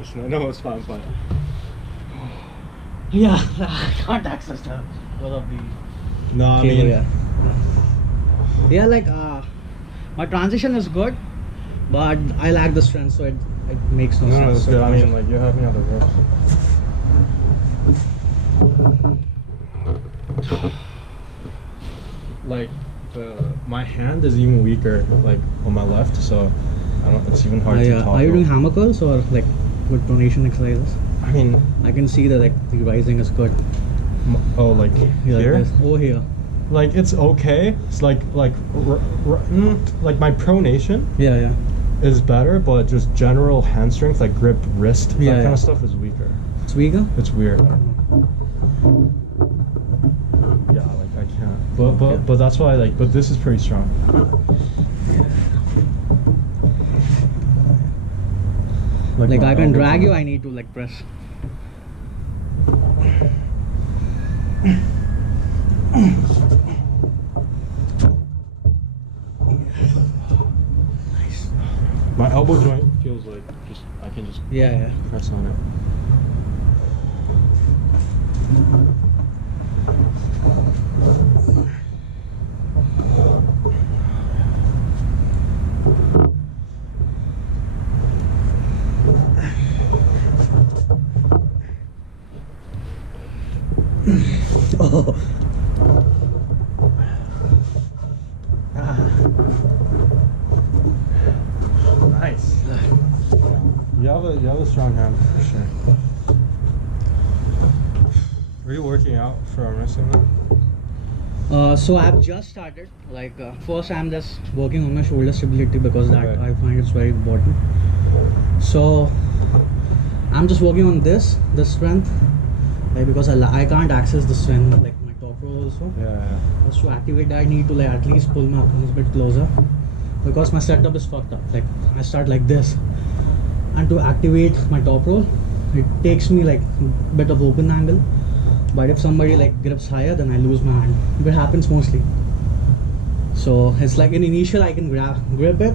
nice. No, it's fine, fine. Yeah, I can't access the both of the No, I cable, mean, yeah, like my transition is good, but I lack the strength, so it makes no sense. no, it's So good. I mean, like, you have me on the ropes. Like, my hand is even weaker, like, on my left, so I don't. It's even hard to toggle. are you doing hammer curls or like good pronation exercises? I mean, I can see that like the rising is good. oh, like here? Like this. Over here. Like, it's okay. It's like my pronation Yeah. is better, but just general hand strength, like grip, wrist, that kind Yeah. of stuff is weaker. It's weaker? It's weird. Yeah, like I can't. But that's why, like, but this is pretty strong. Like my I can elbow drag can- you, I need to like press. Nice. My elbow joint feels like just I can just Yeah. press on it. Oh. Nice. You have a strong hand for sure. Are you working out for arm wrestling now? So I've just started. Like first, I'm just working on my shoulder stability because that Okay. I find it's very important. So I'm just working on this strength, like because I can't access the strength like my top row also. Yeah. Just to activate that, I need to like at least pull my arms a bit closer because my setup is fucked up. Like I start like this, and to activate my top roll, it takes me like a bit of open angle. But if somebody like grips higher, then I lose my hand. It happens mostly. So it's like in initial I can grip it,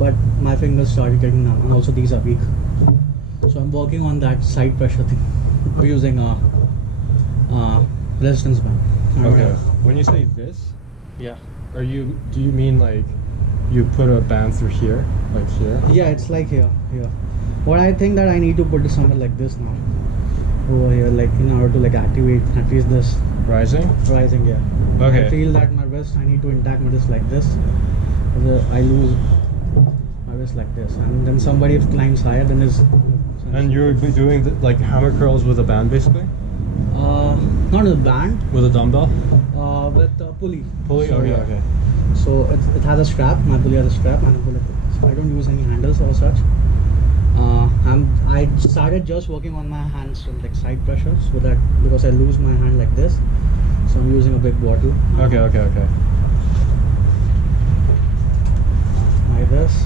but my fingers started getting numb, and also these are weak. So I'm working on that side pressure thing. We're using a resistance band. Okay. When you say this, Yeah. do you mean like you put a band through here, like here? Yeah, it's like here. But I think that I need to put it somewhere like this now. Over here, like in order to like activate at least this Rising? rising, yeah. Okay. I feel that my wrist, I need to intact my wrist like this. I lose my wrist like this, and then somebody if climbs higher, then is. And you're doing like hammer curls with a band, basically? Not a band. With a dumbbell? With a pulley. Pulley? So, Okay, yeah. okay. So it has a strap. My pulley has a strap and a pulley. So I don't use any handles or such. I started just working on my hands from like side pressure, so that because I lose my hand like this, so I'm using a big bottle. Okay. Like this,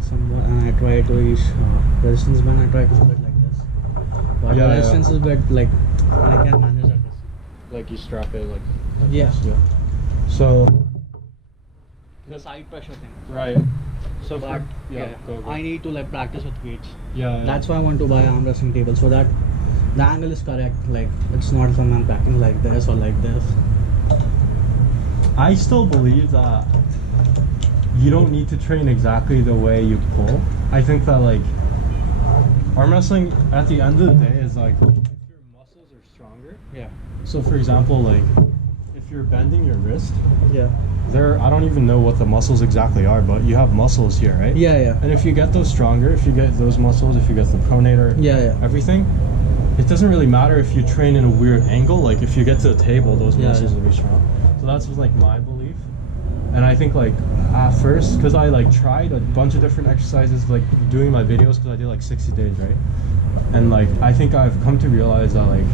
somewhat, and I try to use resistance band. I try to do it like this. But Yeah, the yeah. resistance is a bit like I can manage that. Like you strap it like Yeah. this, yeah. So The side pressure thing. right. So But go. I need to like practice with weights. Yeah. That's why I want to buy an arm wrestling table so that the angle is correct. Like it's not some man packing like this or like this. I still believe that you don't need to train exactly the way you pull. I think that like arm wrestling at the end of the day is like if your muscles are stronger. Yeah. So for example, like if you're bending your wrist, Yeah. I don't even know what the muscles exactly are, but you have muscles here, right? Yeah. And if you get those stronger, if you get those muscles, if you get the pronator, Yeah. everything, it doesn't really matter if you train in a weird angle. Like if you get to the table, those Yeah, muscles yeah. will be strong. So that's like my belief. And I think like at first, because I like tried a bunch of different exercises, like doing my videos, because I did like 60 days, right? And like I think I've come to realize that like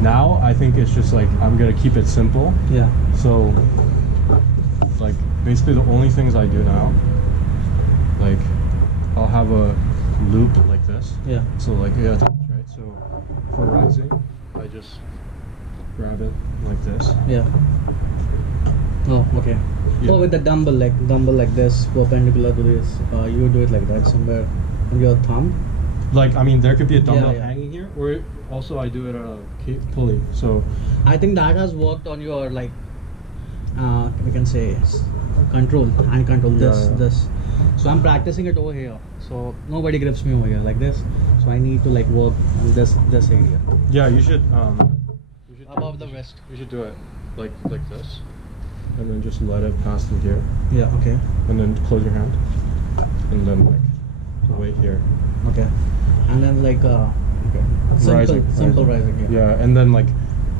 now I think it's just like I'm gonna keep it simple. Yeah. So like basically the only things I do now, like I'll have a loop like this. Yeah. So like yeah, right. So for rising, I just grab it like this. Yeah. Oh, okay. Yeah. Oh, with the dumbbell like this, perpendicular to this. You do it like that somewhere your thumb. Like, I mean, there could be a dumbbell yeah. hanging here, or also I do it on a pulley. So I think that has worked on your like we can say control, hand control, this. So I'm practicing it over here. So nobody grips me over here like this. So I need to like work on this area. yeah, you should Above the wrist. You should do it like this, and then just let it pass through here, Yeah, okay. and then close your hand, and then like the weight here. Okay. And then like simple rising, yeah. Yeah, and then like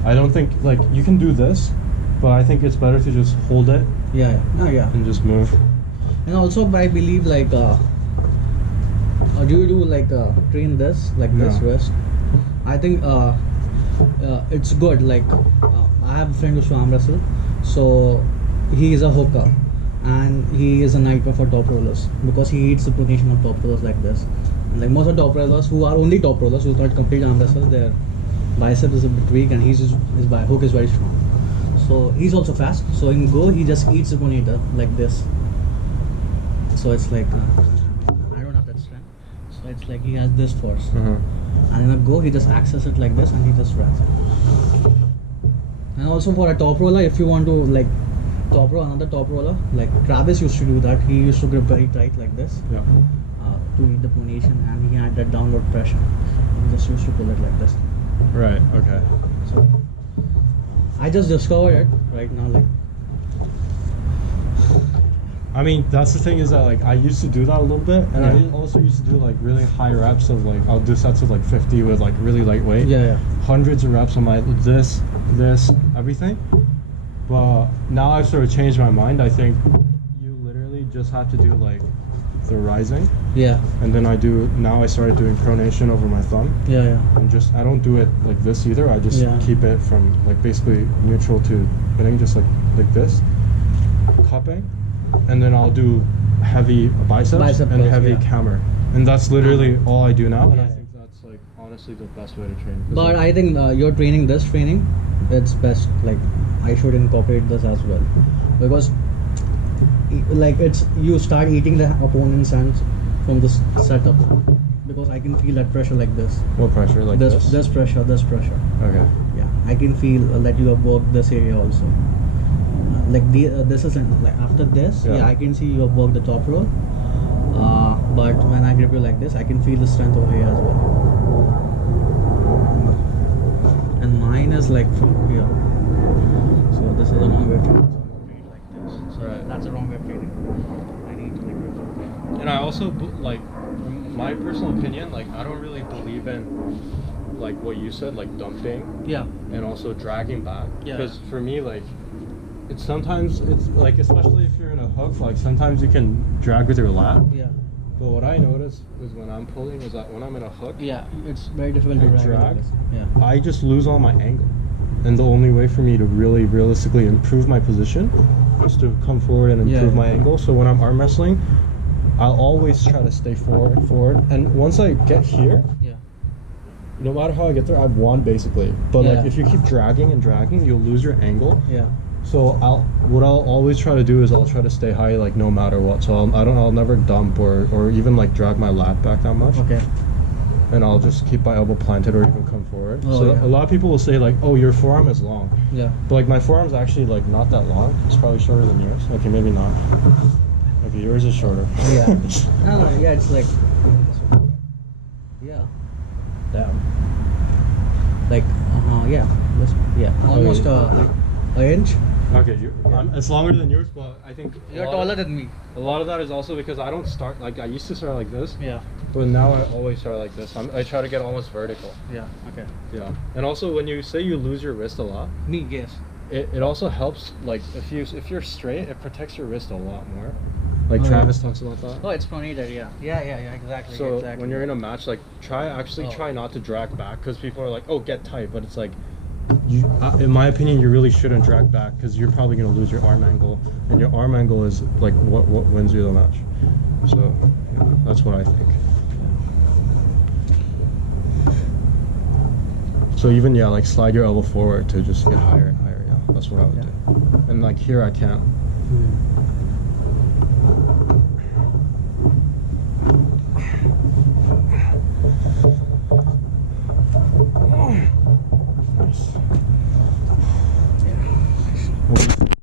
I don't think like you can do this, but I think it's better to just hold it Yeah. No, yeah. and just move. And also I believe like do you do like train this like this No. wrist? I think it's good. Like I have a friend who's Armwrestle, so he is a hooker and he is a nightmare for top rollers because he eats the pronation of top rollers like this. And like most of top rollers who are only top rollers who can't complete arm wrestle, their bicep is a bit weak and his hook is very strong. So he's also fast. So in go he just eats the pronator like this. So it's like I don't have that strength. So it's like he has this force. And in a go he just access it like this and he just runs it. And also for a top roller, if you want to like another top roller, like Travis used to do that. He used to grip very tight like this Yeah. to eat the pronation, and he had that downward pressure. He just used to pull it like this. Right. Okay. So I just discovered it right now. Like I mean, that's the thing is that like I used to do that a little bit, and I also used to do like really high reps of like I'll do sets of like 50 with like really lightweight. yeah. Hundreds of reps on my this, everything. But now I've sort of changed my mind. I think you literally just have to do like the rising, Yeah. and then I started doing pronation over my thumb, Yeah. and just I don't do it like this either. I just keep it from like basically neutral to hitting, just like this, cupping, and then I'll do heavy biceps and curls, heavy yeah. camera, and that's literally all I do now. And I Yeah. think that's like honestly the best way to train. But I think you're training this training, it's best. Like I should incorporate this as well, because like it's you start eating the opponent's hands from this setup, because I can feel that pressure like this. What pressure? Like this? This pressure. Okay. Yeah, I can feel that you have worked this area also. Like this is like after this, Yeah. I can see you have worked the top roll. But when I grip you like this, I can feel the strength over here as well. And mine is like from here. So this is the wrong way of training. So like this. So Right. that's the wrong way of training. I need to like grip from here. And I also like, from my personal opinion, like I don't really believe in like what you said, like dumping Yeah. and also dragging back. Yeah. Because for me, like it's like especially if you're in a hook, like sometimes you can drag with your lat. Yeah. But what I notice is when I'm pulling is that when I'm in a hook, Yeah. It's very difficult to I drag. drag. Like this. Yeah. I just lose all my angle. And the only way for me to really realistically improve my position is to come forward and improve Yeah. my angle. So when I'm arm wrestling, I'll always try to stay forward. And once I get here, Yeah. no matter how I get there, I've won basically. But like Yeah. if you keep dragging and dragging, you'll lose your angle. Yeah. So I'll always try to do is I'll try to stay high like no matter what. So I'll never dump or even like drag my lat back that much. Okay. And I'll just keep my elbow planted or even come forward. Oh, So yeah. a lot of people will say like, oh, your forearm is long. Yeah. But like my forearm's actually like not that long. It's probably shorter than yours. Okay, maybe not. Okay, yours is shorter. Yeah. No, yeah, it's like. Yeah. Damn. Like, yeah. Almost like an inch. Okay, it's longer than yours, but I think You're taller than me. A lot of that is also because I don't start like I used to start like this, Yeah. but now I always start like this. I try to get almost vertical. Yeah. Okay. Yeah. And also when you say you lose your wrist a lot, Me, yes. it also helps like if you're straight, it protects your wrist a lot more. Like Oh, Travis talks about that. Oh, it's pronated. Yeah. Yeah. Exactly. So exactly. when you're in a match, like try Oh. not to drag back because people are like, oh, get tight, but it's like, in my opinion, you really shouldn't drag back because you're probably gonna lose your arm angle, and your arm angle is like what wins you the match. So yeah, that's what I think. So even like slide your elbow forward to just get higher and higher. Yeah, that's what I would do. And like here, I can't.